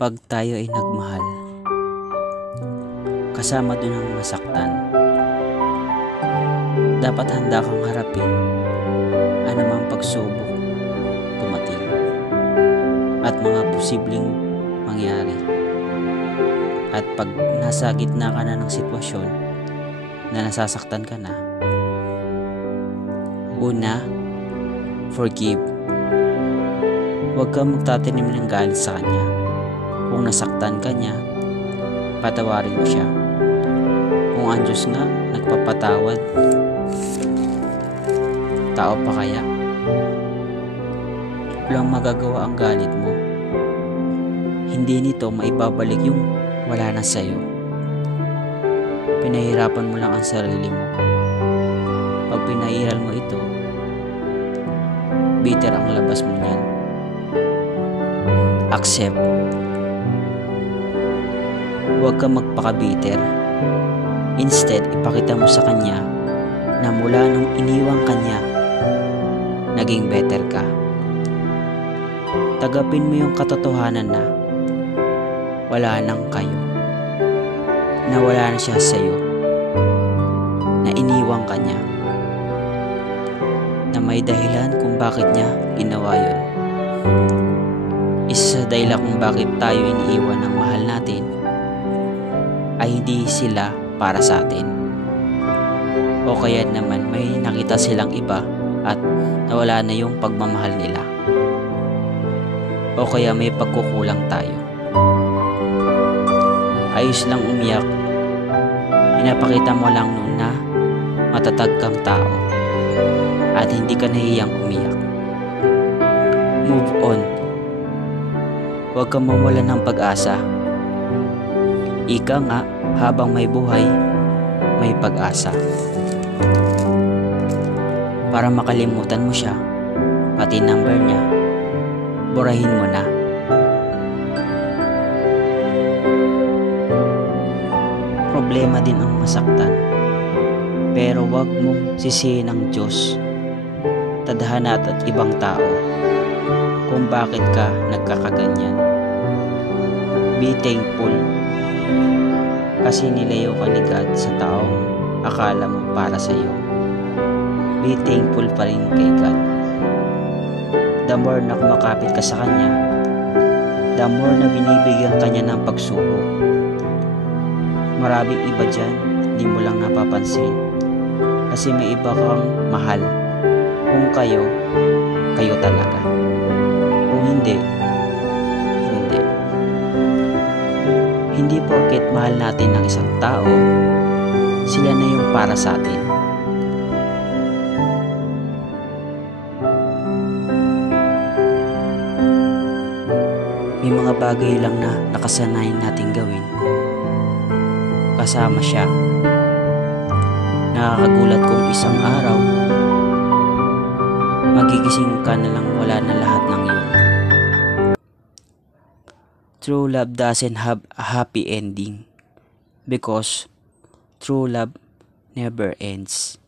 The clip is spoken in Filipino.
Pag tayo ay nagmahal, kasama dun ang masaktan, dapat handa kang harapin anumang pagsubok dumating at mga posibleng mangyari. At pag nasa gitna ka na ng sitwasyon na nasasaktan ka na, una, forgive. Huwag kang magtatanim ng galit sa kanya. Kung nasaktan ka niya, patawarin mo siya. Kung ang Diyos nga nagpapatawad, tao pa kaya? Walang magagawa ang galit mo. Hindi nito maibabalik yung wala na sa'yo. Pinahirapan mo lang ang sarili mo. Pag pinahiral mo ito, bitter ang labas mo niyan. Accept. Huwag kang magpaka-bitter. Instead, ipakita mo sa kanya na mula nung iniwang kanya, naging better ka. Tagapin mo yung katotohanan na wala nang kayo, na wala na siya sa'yo, na iniwang kanya, na may dahilan kung bakit niya ginawa yun. Isa sa dahilan kung bakit tayo iniiwan ng mahal natin ay hindi sila para sa atin, o kaya naman may nakita silang iba at nawala na yung pagmamahal nila, o kaya may pagkukulang tayo. Ayos lang umiyak, pinapakita mo lang nun na matatag kang tao at hindi ka nahiyang umiyak. Move on. Huwag kang mawalan ng pag-asa. Ika nga, habang may buhay, may pag-asa. Para makalimutan mo siya, pati number niya, burahin mo na. Problema din ang masaktan, pero wag mong sisihin ang Diyos, tadhana at ibang tao kung bakit ka nagkakaganyan. Be thankful kasi nilayo ka ni God sa taong akala mo para sa iyo. Be thankful pa rin kay God. The more na kumakapit ka sa Kanya, the more na binibigyan Kanya ng pagsubok. Maraming iba dyan, hindi mo lang napapansin. Kasi may iba kang mahal. Kung kayo, kayo talaga. Kung hindi, hindi. Hindi porket mahal natin ng isang tao, sila na yung para sa atin. May mga bagay lang na nakasanayan natin gawin. Kasama siya. Nakakagulat kung isang araw magigising ka na lang wala na lahat ng yun. True love doesn't have a happy ending because true love never ends.